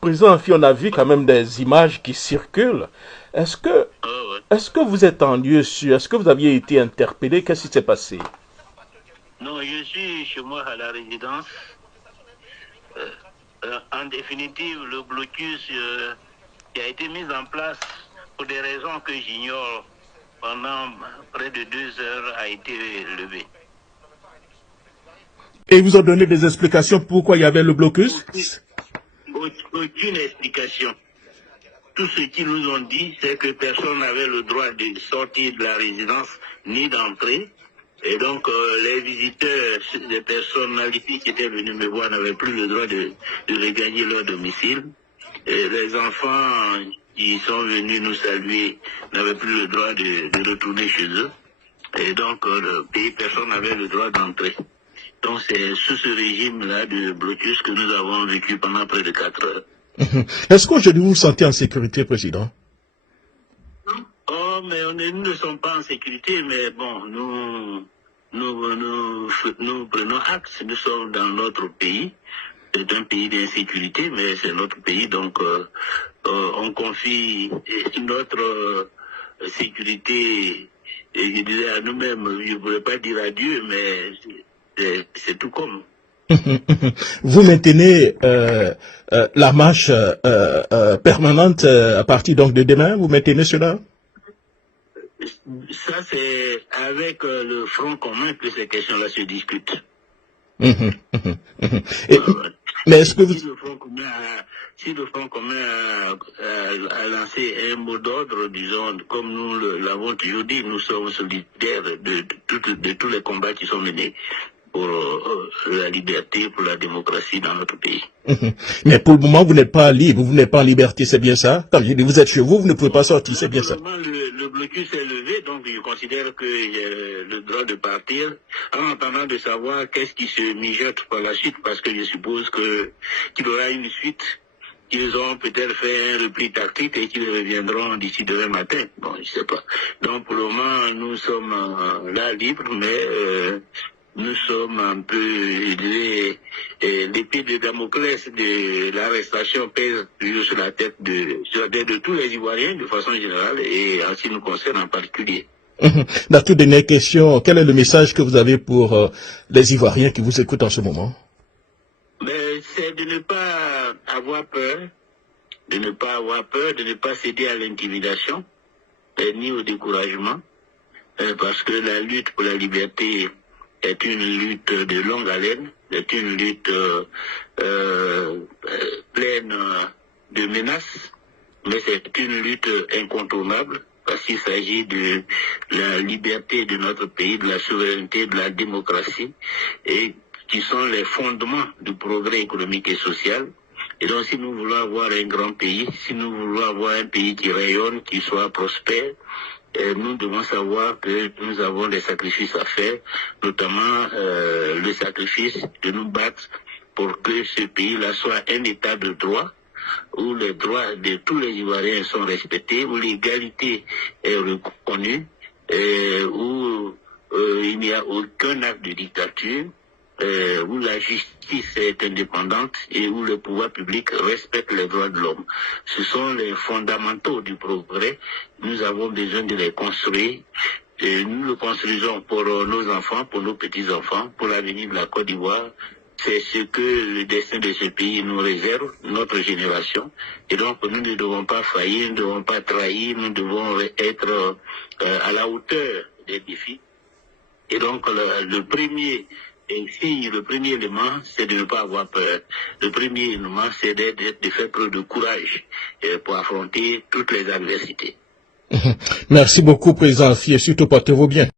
Président Afi, on a vu quand même des images qui circulent. Est-ce que, Ouais. est-ce que vous êtes en lieu sûr? Est-ce que vous aviez été interpellé? Qu'est-ce qui s'est passé? Non, je suis chez moi à la résidence. En définitive, le blocus qui a été mis en place pour des raisons que j'ignore pendant près de 2 heures a été levé. Et ils vous ont donné des explications pourquoi il y avait le blocus? Aucune explication. Tout ce qu'ils nous ont dit, c'est que personne n'avait le droit de sortir de la résidence ni d'entrer. Et donc, les visiteurs, les personnalités qui étaient venues me voir n'avaient plus le droit de regagner leur domicile. Et les enfants qui sont venus nous saluer n'avaient plus le droit de retourner chez eux. Et donc, le pays, personne n'avait le droit d'entrer. Donc, c'est sous ce régime-là de blocus que nous avons vécu pendant près de 4 heures. Est-ce qu'aujourd'hui vous vous sentez en sécurité, Président? Oh, mais nous ne sommes pas en sécurité, mais bon, nous prenons acte. Nous sommes dans notre pays. C'est un pays d'insécurité, mais c'est notre pays, donc on confie notre sécurité, et je disais à nous-mêmes, je ne pourrais pas dire adieu, mais c'est tout comme. Vous maintenez la marche permanente à partir donc de demain, vous maintenez cela? Ça, c'est avec le Front commun que ces questions-là se discutent. Et, mais est-ce que vous... Si le Front commun a lancé un mot d'ordre, disons, comme nous l'avons toujours dit, nous sommes solidaires de tous les combats qui sont menés pour la liberté, pour la démocratie dans notre pays. Mais pour le moment, vous n'êtes pas libre, vous n'êtes pas en liberté, c'est bien ça? Comme je dis, vous êtes chez vous, vous ne pouvez pas sortir, c'est bien ça? Le blocus est levé, donc je considère que j'ai le droit de partir, en attendant de savoir qu'est-ce qui se mijote par la suite, parce que je suppose qu'il y aura une suite, qu'ils ont peut-être fait un repli tactique et qu'ils reviendront d'ici demain matin. Bon, je sais pas. Donc pour le moment, nous sommes là libres, mais nous sommes un peu l'épée de Damoclès de l'arrestation pèse sur la tête de tous les Ivoiriens de façon générale et en ce qui nous concerne en particulier. La toute dernière question, quel est le message que vous avez pour les Ivoiriens qui vous écoutent en ce moment? Mais c'est de ne pas avoir peur, de ne pas céder à l'intimidation, ni au découragement, parce que la lutte pour la liberté est une lutte de longue haleine, est une lutte pleine de menaces, mais c'est une lutte incontournable parce qu'il s'agit de la liberté de notre pays, de la souveraineté, de la démocratie, et qui sont les fondements du progrès économique et social. Et donc si nous voulons avoir un grand pays, si nous voulons avoir un pays qui rayonne, qui soit prospère, nous devons savoir que nous avons des sacrifices à faire, notamment le sacrifice de nous battre pour que ce pays-là soit un état de droit, où les droits de tous les Ivoiriens sont respectés, où l'égalité est reconnue, où il n'y a aucun acte de dictature, où la justice est indépendante et où le pouvoir public respecte les droits de l'homme. Ce sont les fondamentaux du progrès. Nous avons besoin de les construire. Et nous le construisons pour nos enfants, pour nos petits-enfants, pour l'avenir de la Côte d'Ivoire. C'est ce que le destin de ce pays nous réserve, notre génération. Et donc, nous ne devons pas faillir, nous ne devons pas trahir, nous devons être à la hauteur des défis. Et donc, le premier élément, c'est de ne pas avoir peur. Le premier élément, c'est de faire preuve de courage pour affronter toutes les adversités. Merci beaucoup, Président Afi, et surtout portez-vous bien.